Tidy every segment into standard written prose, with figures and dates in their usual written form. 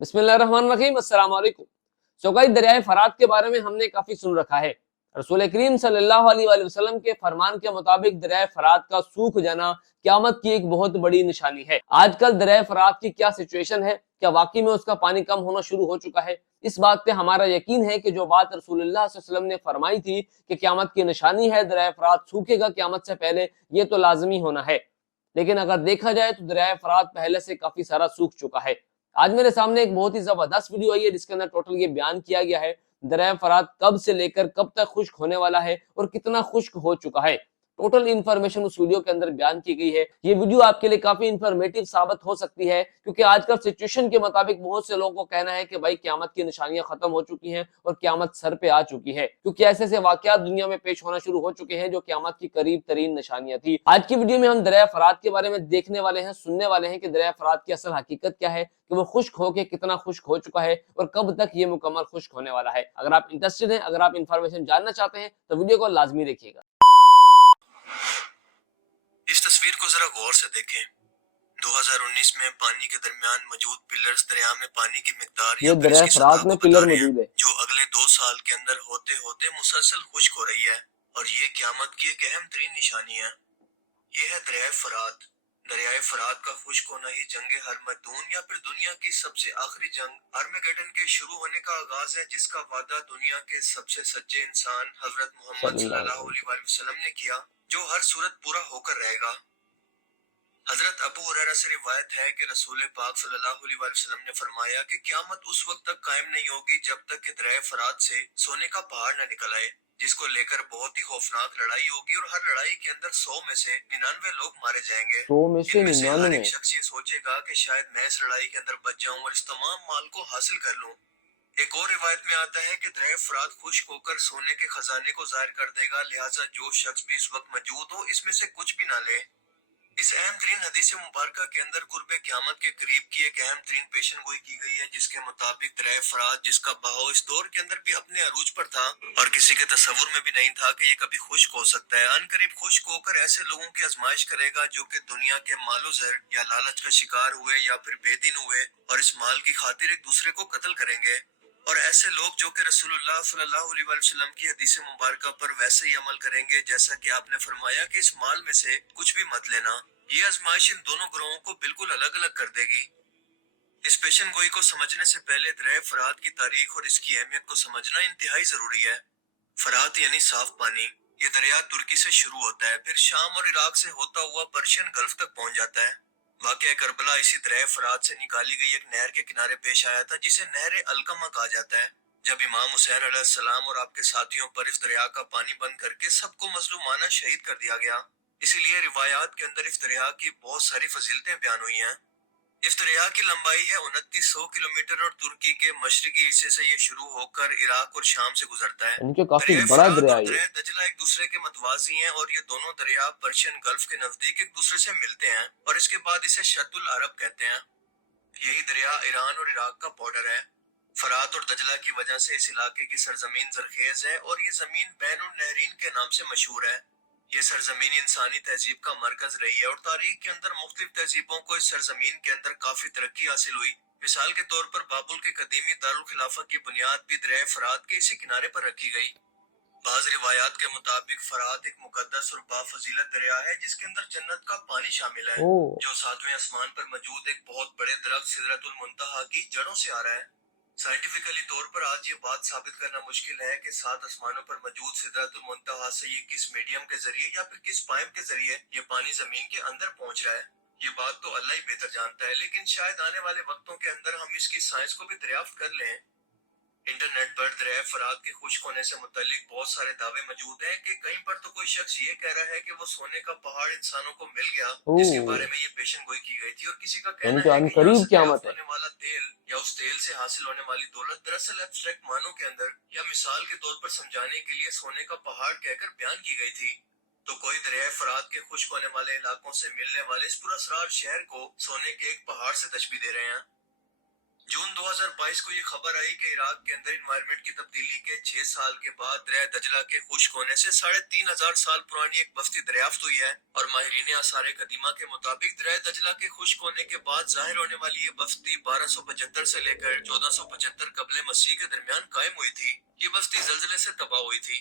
बिस्मिल्लाहिर्रहमानिर्रहीम, अस्सलाम वालेकुम। गाइस, दरियाए फरात के बारे में हमने काफी सुन रखा है। रसूल करीम सल्लल्लाहु अलैहि वसल्लम के फरमान के मुताबिक दरियाए फरात का सूख जाना क़यामत की एक बहुत बड़ी निशानी है। आजकल दरियाए फरात की क्या सिचुएशन है, क्या वाकई में उसका पानी कम होना शुरू हो चुका है? इस बात पे हमारा यकीन है कि जो बात रसूलुल्लाह सल्लल्लाहु अलैहि वसल्लम ने फरमाई थी कि क़यामत की निशानी है दरियाए फरात सूखेगा क़यामत से पहले, ये तो लाजमी होना है। लेकिन अगर देखा जाए तो दरियाए फरात पहले से काफी सारा सूख चुका है। आज मेरे सामने एक बहुत ही जबरदस्त वीडियो आई है जिसके अंदर टोटल ये बयान किया गया है दरिया फरात कब से लेकर कब तक खुश्क होने वाला है और कितना खुश्क हो चुका है। टोटल इन्फॉर्मेशन उस वीडियो के अंदर बयान की गई है। ये वीडियो आपके लिए काफी इंफॉर्मेटिव साबित हो सकती है क्योंकि आजकल सिचुएशन के मुताबिक बहुत से लोगों को कहना है कि भाई क़यामत की निशानियां खत्म हो चुकी हैं और क़यामत सर पे आ चुकी है, क्योंकि ऐसे ऐसे वाकयात दुनिया में पेश होना शुरू हो चुके हैं जो क़यामत की करीब तरीन निशानियां थी। आज की वीडियो में हम दरिया फरात के बारे में देखने वाले हैं, सुनने वाले हैं कि दरिया फरात की असल हकीकत क्या है, कि वो खुश्क होके कितना खुश्क हो चुका है और कब तक ये मुकम्मल खुश्क होने वाला है। अगर आप इंटरेस्टेड हैं, अगर आप इन्फॉर्मेशन जानना चाहते हैं तो वीडियो को लाजमी देखिएगा। इस तस्वीर को जरा गौर से देखें। 2019 में पानी के दरमियान मौजूद पिलर्स दरिया में पानी की मिकदार ये दरिया फरात में पिलर रहे मौजूद है जो अगले 2 साल के अंदर होते होते मुसलसल खुश्क हो रही है और ये क़यामत की एक अहम तरीन निशानी है। ये है दरिया फरात। दरियाए फरात का खुश्क होना ही जंग हरमदून या फिर दुनिया की सबसे आखिरी जंग आर्मेगेडन के शुरू होने का आगाज है, जिसका वादा दुनिया के सबसे सच्चे इंसान हजरत मोहम्मद सल्लल्लाहु अलैहि वसल्लम ने किया, जो हर सूरत पूरा होकर रहेगा। हजरत अबू हुरैरा से रिवायत है कि रसूल पाक सल्लल्लाहु अलैहि वसल्लम ने फरमाया कि क़यामत उस वक्त तक कायम नहीं होगी जब तक कि दरिया फरात से सोने का पहाड़ न निकल आए, जिसको लेकर बहुत ही खौफनाक लड़ाई होगी और हर लड़ाई के अंदर 100 में से 99 लोग मारे जाएंगे। 100 में से इनमें से हर 99। एक शख्स ये सोचेगा कि शायद मैं इस लड़ाई के अंदर बच जाऊं और इस तमाम माल को हासिल कर लूं। एक और रिवायत में आता है कि दरिया फरात खुश्क होकर सोने के खजाने को जाहिर कर देगा, लिहाजा जो शख्स भी इस वक्त मौजूद हो इसमें से कुछ भी ना ले। इस अहम तरीन हदीस मुबारका के अंदर कुर्बे क़यामत के करीब की एक अहम तरीन पेशन गोई की गई है, जिसके मुताबिक दरिया फरात, जिसका बहाव इस दौर के अंदर भी अपने अरूज पर था और किसी के तस्वुर में भी नहीं था कि ये कभी खुश्क हो सकता है, अनकरीब खुश्क होकर ऐसे लोगों की आजमाइश करेगा जो कि दुनिया के मालो ज़र या लालच का शिकार हुए या फिर बेदीन हुए और इस माल की खातिर एक दूसरे को कत्ल करेंगे। और ऐसे लोग जो कि रसूलुल्लाह सल्लल्लाहु अलैहि वसल्लम की हदीस मुबारका पर वैसे ही अमल करेंगे जैसा कि आपने फरमाया कि इस माल में से कुछ भी मत लेना। ये आजमाइश इन दोनों ग्रोहों को बिल्कुल अलग अलग कर देगी। इस पेशन गोई को समझने से पहले दरिया फरात की तारीख और इसकी अहमियत को समझना इंतहाई जरूरी है। फरात यानी साफ पानी। ये दरिया तुर्की से शुरू होता है, फिर शाम और इराक से होता हुआ पर्शियन गल्फ तक पहुंच जाता है। वाक़या करबला इसी दरिया फरात से निकाली गई एक नहर के किनारे पेश आया था, जिसे नहर अलकमा कहा जाता है। जब इमाम हुसैन अलैहिस्सलाम और आपके साथियों पर इस दरिया का पानी बंद करके सबको मजलूमाना शहीद कर दिया गया, इसीलिए रिवायात के अंदर इस दरिया की बहुत सारी फजीलतें बयान हुई हैं। इस दरिया की लंबाई है 2900 किलोमीटर और तुर्की के मशरकी हिस्से से ये शुरू होकर इराक और शाम से गुजरता है। इनके काफी दरिया बड़ा फरात दरिया और है ये। दरिया दजला एक दूसरे के मतवाजी हैं और ये दोनों दरिया पर्शियन गल्फ के नजदीक एक दूसरे से मिलते हैं और इसके बाद इसे शत्तुल अरब कहते हैं। यही दरिया ईरान और इराक का बॉर्डर है। फरात और दजला की वजह से इस इलाके की सरजमीन जरखेज है और ये जमीन बैन उन नहरीन के नाम से मशहूर है। ये सरजमीन इंसानी तहजीब का मरकज रही है और तारीख के अंदर मुख्तलिफ तहजीबों को इस सरजमीन के अंदर काफी तरक्की हासिल हुई। मिसाल के तौर पर बाबुल के कदीमी दारुल खिलाफा की बुनियाद भी दरिया फरात के इसी किनारे पर रखी गई। बाज़ रिवायात के मुताबिक फरात एक मुकद्दस और बाफजीलत दरिया है जिसके अंदर जन्नत का पानी शामिल है, जो 7वें आसमान पर मौजूद एक बहुत बड़े दरख्त सिदरतुल मुंतहा की जड़ों से आ रहा है। साइंटिफिकली तौर पर आज ये बात साबित करना मुश्किल है कि 7 आसमानों पर मौजूद सिदरतुल मुंतहा से ये किस मीडियम के जरिए या फिर किस पाइप के जरिए ये पानी जमीन के अंदर पहुंच रहा है। ये बात तो अल्लाह ही बेहतर जानता है, लेकिन शायद आने वाले वक्तों के अंदर हम इसकी साइंस को भी दरियाफ्त कर लें। इंटरनेट पर दरिया फरात के खुश्क होने से मुतालिक बहुत सारे दावे मौजूद हैं कि कहीं पर तो कोई शख्स ये कह रहा है कि वो सोने का पहाड़ इंसानों को मिल गया जिसके बारे में ये पेशन गोई की गई थी, और किसी का कहना है कि यहाँ से दरियाफ्त होने वाला तेल या उस तेल से हासिल होने वाली दौलत दरअसल एब्स्ट्रैक्ट मानों के अंदर या मिसाल के तौर पर समझाने के लिए सोने का पहाड़ कहकर बयान की गई थी। तो कोई दरिया फरात के खुश्क होने वाले इलाकों से मिलने वाले इस पुरअसरार शहर को सोने के एक पहाड़ से तशबीह दे रहे हैं। जून 2022 को ये खबर आई कि इराक के अंदर इन्वायरमेंट की तब्दीली के 6 साल के बाद दरिया दजला के खुश्क होने से 3500 साल पुरानी एक बस्ती दरियाफ्त हुई है। और माहिरीन आसार कदीमा के मुताबिक दरिया दजला के खुश्क होने के बाद जाहिर होने वाली ये बस्ती 1275 से लेकर 1475 कबल मसीह के दरमियान कायम हुई थी। ये बस्ती जल्जले से तबाह हुई थी।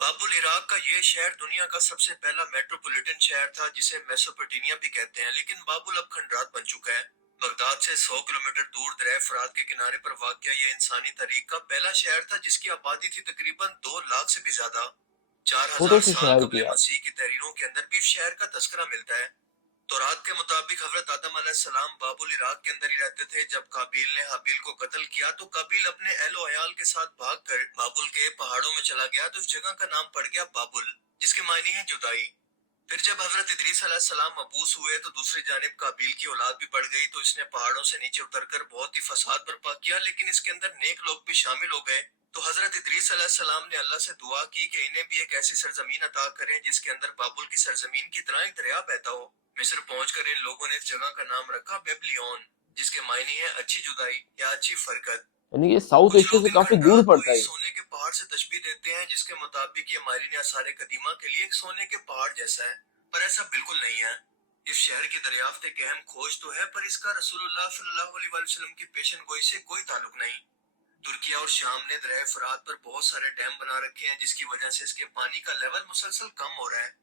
बाबुल इराक का ये शहर दुनिया का सबसे पहला मेट्रोपॉलिटन शहर था, जिसे मेसोपोटामिया भी कहते हैं, लेकिन बाबुल अब खंडरात बन चुका है। बगदाद से 100 किलोमीटर दूर दरिया फरात के किनारे पर वाक़या ये इंसानी तारीख का पहला शहर था, जिसकी आबादी थी तकरीबन 2 लाख से भी ज्यादा। छोटे 4000 से साल शहर की कबल मसीह की तहरीरों के अंदर भी शहर का तस्करा मिलता है। तौरात के मुताबिक हजरत आदम अलैहिस्सलाम बाबुल इराक के अंदर ही रहते थे। जब काबिल ने हाबिल को कत्ल किया तो काबिल अपने अहलो अयाल के साथ भागकर बाबुल के पहाड़ों में चला गया, तो इस जगह का नाम पड़ गया बाबुल, जिसके मायने है जुदाई। फिर जब हजरत इदरीस अलैहिस्सलाम मबूस हुए तो दूसरी जानिब काबिल की औलाद भी बढ़ गई, तो इसने पहाड़ों से नीचे उतरकर बहुत ही फसाद बर्पा किया, लेकिन इसके अंदर नेक लोग भी शामिल हो गए। तो हजरत इदरीस अलैहिस्सलाम ने अल्लाह से दुआ की कि इन्हें भी एक ऐसी सरजमीन अता करें जिसके अंदर बाबुल की सरजमीन की तरह एक दरिया बहता हो। मिस्र पहुंचकर इन लोगों ने इस जगह का नाम रखा बेबलियन, जिसके मायने है अच्छी जुदाई या अच्छी फरकत। यानी ये साउथ कुछ एशिया लोग से इन काफी दूर खंडरात को पड़ता है इस ये। सोने के पहाड़ से तशबीह देते हैं, जिसके मुताबिक ये माहिरीन आसार कदीमा के लिए एक सोने के पहाड़ जैसा है, पर ऐसा बिल्कुल नहीं है। इस शहर की दरियाफ्त एक अहम खोज तो है, पर इसका रसूलुल्लाह सल्लल्लाहु अलैहि वसल्लम की पेशन गोई से कोई ताल्लुक नहीं। तुर्किया और शाम ने दरिया फरात पर बहुत सारे डैम बना रखे हैं, जिसकी वजह से इसके पानी का लेवल मुसलसल कम हो रहा है।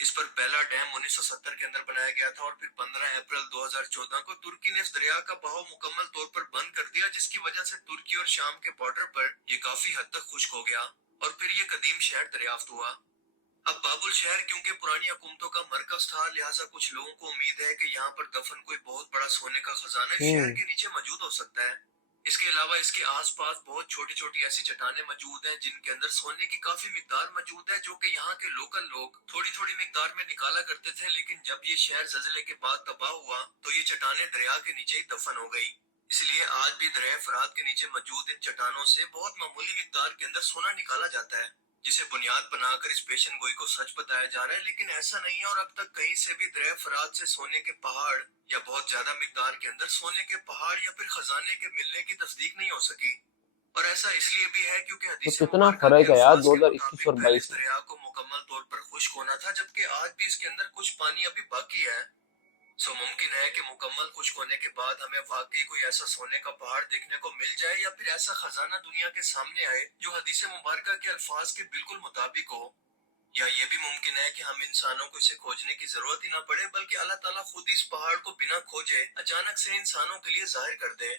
इस पर पहला डैम 1970 के अंदर बनाया गया था, और फिर 15 अप्रैल 2014 को तुर्की ने इस दरिया का बहाव मुकम्मल तौर पर बंद कर दिया, जिसकी वजह से तुर्की और शाम के बॉर्डर पर यह काफी हद तक खुश्क हो गया, और फिर ये कदीम शहर दरियाफ्त हुआ। अब बाबुल शहर क्योंकि पुरानी हुकूमतों का मरकज था, लिहाजा कुछ लोगों को उम्मीद है कि यहाँ पर दफन कोई बहुत बड़ा सोने का खजाना इस शहर के नीचे मौजूद हो सकता है। इसके अलावा इसके आसपास बहुत छोटी छोटी ऐसी चट्टानें मौजूद हैं जिनके अंदर सोने की काफी मिकदार मौजूद है, जो कि यहाँ के लोकल लोग थोड़ी थोड़ी मिकदार में निकाला करते थे। लेकिन जब ये शहर जल्जले के बाद तबाह हुआ तो ये चट्टानें दरिया के नीचे ही दफन हो गई। इसलिए आज भी दरिया फरात के नीचे मौजूद इन चट्टानों से बहुत मामूली मिकदार के अंदर सोना निकाला जाता है, जिसे बुनियाद बनाकर इस पेशन गोई को सच बताया जा रहा है। लेकिन ऐसा नहीं है, और अब तक कहीं से भी दरिया फरात से सोने के पहाड़ या बहुत ज्यादा मिकदार के अंदर सोने के पहाड़ या फिर खजाने के मिलने की तस्दीक नहीं हो सकी। और ऐसा इसलिए भी है क्योंकि तो हदीस कितना मुबारका फर्क के है यार अल्फाज के 2021 मुताबिक और पहले 22 इस में। दरिया को मुकम्मल तौर पर खुश्क होना था, जबकि आज भी इसके अंदर कुछ पानी अभी बाकी है। सो मुमकिन है कि मुकम्मल खुश्क होने के बाद हमें वाकई कोई ऐसा सोने का पहाड़ देखने को मिल जाए, या फिर ऐसा खजाना दुनिया के सामने आए जो हदीस मुबारका के अल्फाज के बिल्कुल मुताबिक हो। या ये भी मुमकिन है कि हम इंसानों को इसे खोजने की जरूरत ही ना पड़े, बल्कि अल्लाह ताला खुद इस पहाड़ को बिना खोजे अचानक से इंसानों के लिए जाहिर कर दे।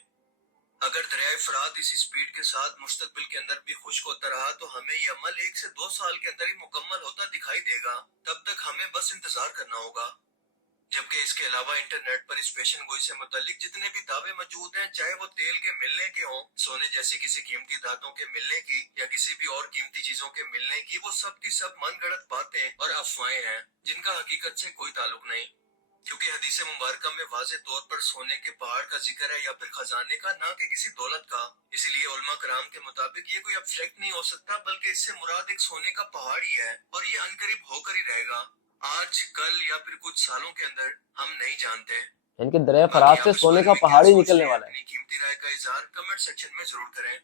अगर दरियाए फरात इसी स्पीड के साथ मुस्तकबिल के अंदर भी खुश्क होता रहा तो हमें ये अमल 1 से 2 साल के अंदर ही मुकम्मल होता दिखाई देगा। तब तक हमें बस इंतजार करना होगा। जबकि इसके अलावा इंटरनेट पर इस पेशन गोई से मुतालिक जितने भी दावे मौजूद हैं, चाहे वो तेल के मिलने के हों, सोने जैसी किसी कीमती धातों के मिलने की, या किसी भी और कीमती चीजों के मिलने की, वो सब की सब मनगढ़ंत बातें और अफवाहें हैं जिनका हकीकत से कोई ताल्लुक नहीं। क्योंकि हदीस मुबारका में वाज़े तौर पर सोने के पहाड़ का जिक्र है, या फिर खजाने का, ना कि किसी दौलत का। इसलिए उलमा कराम के मुताबिक ये कोई एब्स्ट्रैक्ट नहीं हो सकता, बल्कि इससे मुराद एक सोने का पहाड़ ही है, और ये अनकरीब होकर ही रहेगा, आज, कल या फिर कुछ सालों के अंदर, हम नहीं जानते। इनके दरिया बाकी फरात आप से इस सोने बारे का में क्या पहाड़ ही सोचते निकलने हैं? वाला है। अपनी कीमती राय का इजहार कमेंट सेक्शन में जरूर करें।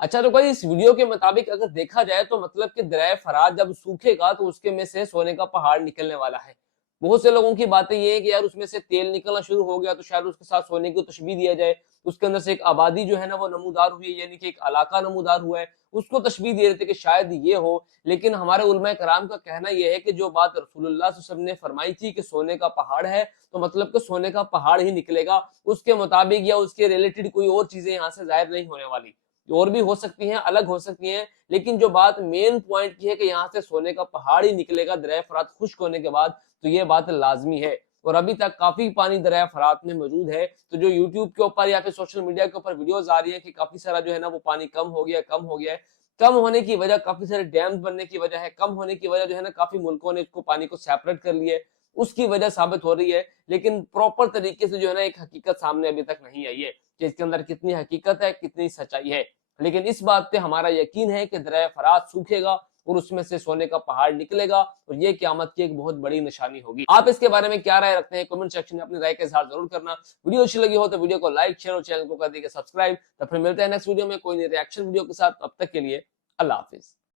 अच्छा तो भाई इस वीडियो के मुताबिक अगर देखा जाए तो मतलब कि दरिया फरात जब सूखेगा तो उसके में से सोने का पहाड़ निकलने वाला है। बहुत से लोगों की बातें ये है कि यार उसमें से तेल निकलना शुरू हो गया तो शायद उसके साथ सोने की तशबीह दिया जाए, उसके अंदर से एक आबादी जो है ना वो नमूदार हुई है, यानी कि एक इलाका नमूदार हुआ है, उसको तशबीह दे रहे थे कि शायद ये हो। लेकिन हमारे उलमा कराम का कहना यह है कि जो बात रसूलुल्लाह सल्लल्लाहु अलैहि वसल्लम ने फरमाई थी कि सोने का पहाड़ है, तो मतलब कि सोने का पहाड़ ही निकलेगा, उसके मुताबिक या उसके रिलेटेड कोई और चीजें यहाँ से जाहिर नहीं होने वाली। और भी हो सकती हैं, अलग हो सकती हैं, लेकिन जो बात मेन पॉइंट की है कि यहाँ से सोने का पहाड़ ही निकलेगा दरिया फरात खुश्क होने के बाद, तो ये बात लाजमी है। और अभी तक काफी पानी दरिया फरात में मौजूद है, तो जो यूट्यूब के ऊपर या फिर सोशल मीडिया के ऊपर वीडियोस आ रही है कि काफी सारा जो है ना वो पानी कम हो गया है, कम होने की वजह काफी सारे डैम्स बनने की वजह है, कम होने की वजह जो है ना काफी मुल्कों ने इसको पानी को सेपरेट कर लिया है, उसकी वजह साबित हो रही है। लेकिन प्रॉपर तरीके से जो है ना एक हकीकत सामने अभी तक नहीं आई है कि इसके अंदर कितनी हकीकत है, कितनी सच्चाई है। लेकिन इस बात पे हमारा यकीन है कि दरिया फरात सूखेगा اور उसमें से सोने का पहाड़ निकलेगा और ये क़यामत की एक बहुत बड़ी निशानी होगी। आप इसके बारे में क्या राय रखते हैं कमेंट सेक्शन में अपनी राय का इज़हार जरूर करना। वीडियो अच्छी लगी हो तो वीडियो को लाइक शेयर और चैनल को कर दीजिए सब्सक्राइब। तो फिर मिलते हैं नेक्स्ट वीडियो में कोई नई रिएक्शन वीडियो के साथ। तब तक के लिए अल्लाह हाफिज।